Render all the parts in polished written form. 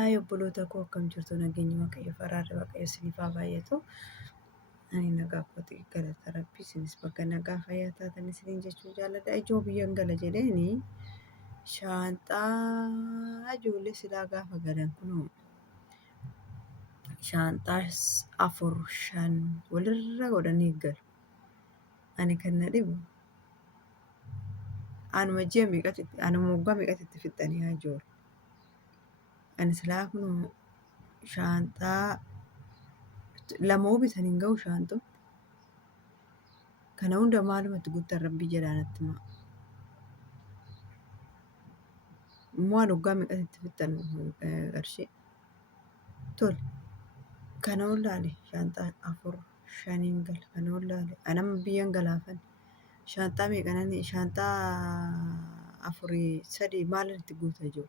Haa obboloota koo akkam jirtu nageenyi waaqayyo faraarri waaqayyo isiniif haa baay'atu. Ani nagaa kootii galata rabbii isinis bakka nagaa fayyaa taatan isiniin jechuu jaalladha. Ijoo biyyan gala jedheeni shaanxaa ijoollee silaa gaafa galan kunoo shaanxaa 4-5 walirra godhanii galu. Ani kan na dhibu anuma waggaa meeqatti fixxanii haa ijoollee. Ani silaa kunoo shaanxaa lama bitanii hin ga'u shaanxoo. Kana hunda maalumatti guuttan rabbii jedhaa natti himaa. Immoo ani waggaa meeqatti fixxan qarshii. Tole kana ollaale shaanxaa 4-5 gala kana ollaale anama biyyan galaafan shaanxaa meeqanani shaanxaa 4-3 maalitti guuta jiru.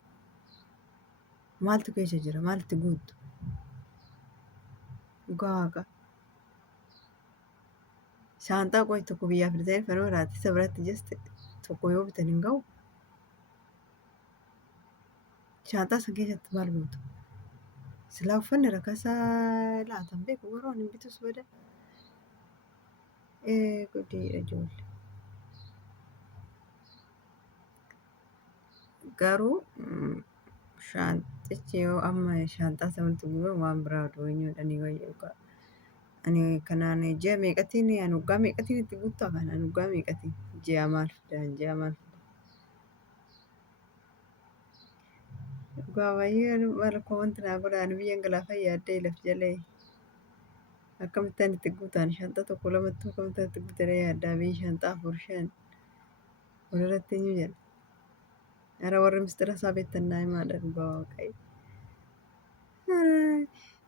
Maaltu keessa jira maalitti guuttu. Dhugaa waaqa. Shaanxaa qo'i tokko biyyaa fidanii fanoo laatti isa biratti jeste tokko yoo bitan hin ga'u. Shaanxaa san keessatti maal guutu? Silaa uffanni rakasaa laatan beeku warroon hin bitus bada. Guddiidha ijoollee. Garuu shaanxichi yoo amma shaanxaa sanatti guutuu waan biraa odoo wayya. Ani kanaan ji'a meeqatiin ani waggaa meeqatiin itti guuttaa kana ani waggaa meeqatiin ji'a maal fidan. Dhugaa baay'ee maal wanti naa godha ani biyyan galaafan yaaddee laf jalee akkamittaan itti guutaan shaanxaa tokko lamatti akkamittaan itti guutanii yaaddaa biyyi shaanxaa 4-5 walirratti eenyu jedha. Ara warri mistira isaa beektan naa himaadha dhugaa waaqayyo.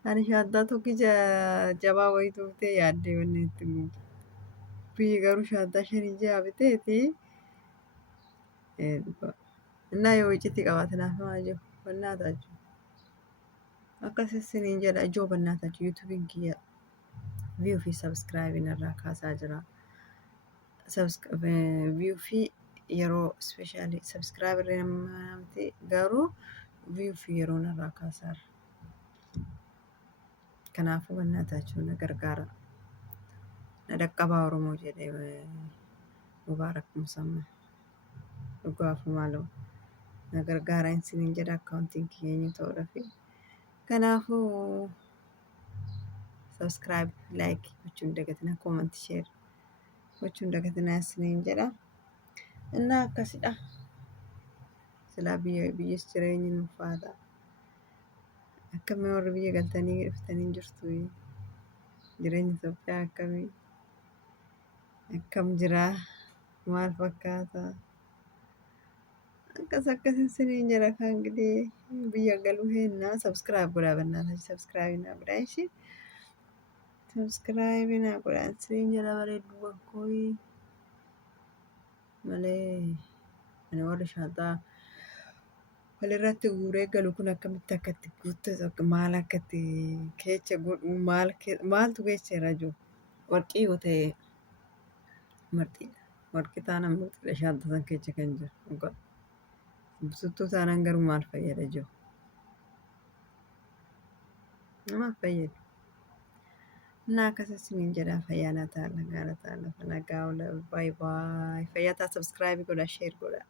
Ani shaanxaa tokkicha jabaa wayiitu bitee yaaddee wanni itti guutu. Biyyi garuu shaanxaa 5-6 biteeti. Innaa yoo icciitii qabaate naaf himaa jiru. Bannaa taatu. Akkas isiniin jedha ijoo bannaa taatu yuutuubiin kiyya. Viyuu fi sabskiraayibii narraa kaasaa jira. Viyuu fi yeroo ispeeshaalii sabskiraayibii namatti garuu viyuu fi yeroo narraa kaasaa jira. Kanaafuu bannaa taachuu na gargaara. Na dhaqqabaa Oromoo jedhee Mubaarak Musammaa. Dhugaafuu maaloo na gargaara isiniin jedha akkaawuntiin kiyya eenyu ta'uudha fi kanaafuu sabskiraayib laayik gochuun dagatina koomanti sheer gochuun dagatina isiniin jedha. Innaa akkasidha. Silaa biyyas jireenyi nuuf haa ta'a. Akkamii warri biyya galtanii dhuftanii jirtu. Jireenyi Itoophiyaa akkamii akkam jiraa maal fakkaata. Akkas isiniin jedha kan gidee biyya galuu heennaa sabskiraayib godhaa bannaa taatu sabskiraayibii naa godhaa ishee. Sabskiraayibii naa godhaa isiniin jedha bareedduu bakkooyi. Malee ani warri shaanxaa walirratti guuree galu kun akkamitti akka itti guuttu maal akka itti keessa godhu maaltu keessa jira jiru. Warqii yoo ta'e marxiidha. Warqii taanaan marxiidha shaanxaa san keessa kan jiru. Busuttuu taanaan garuu maal fayyada jiru. Namaaf fayyadu. Innaa akkas isiniin jedha fayyaa naa ta'a nagaa naa ta'a nagaa oola baay'ee fayyaa ta'a sabskiraayibii godhaa sheer godhaa.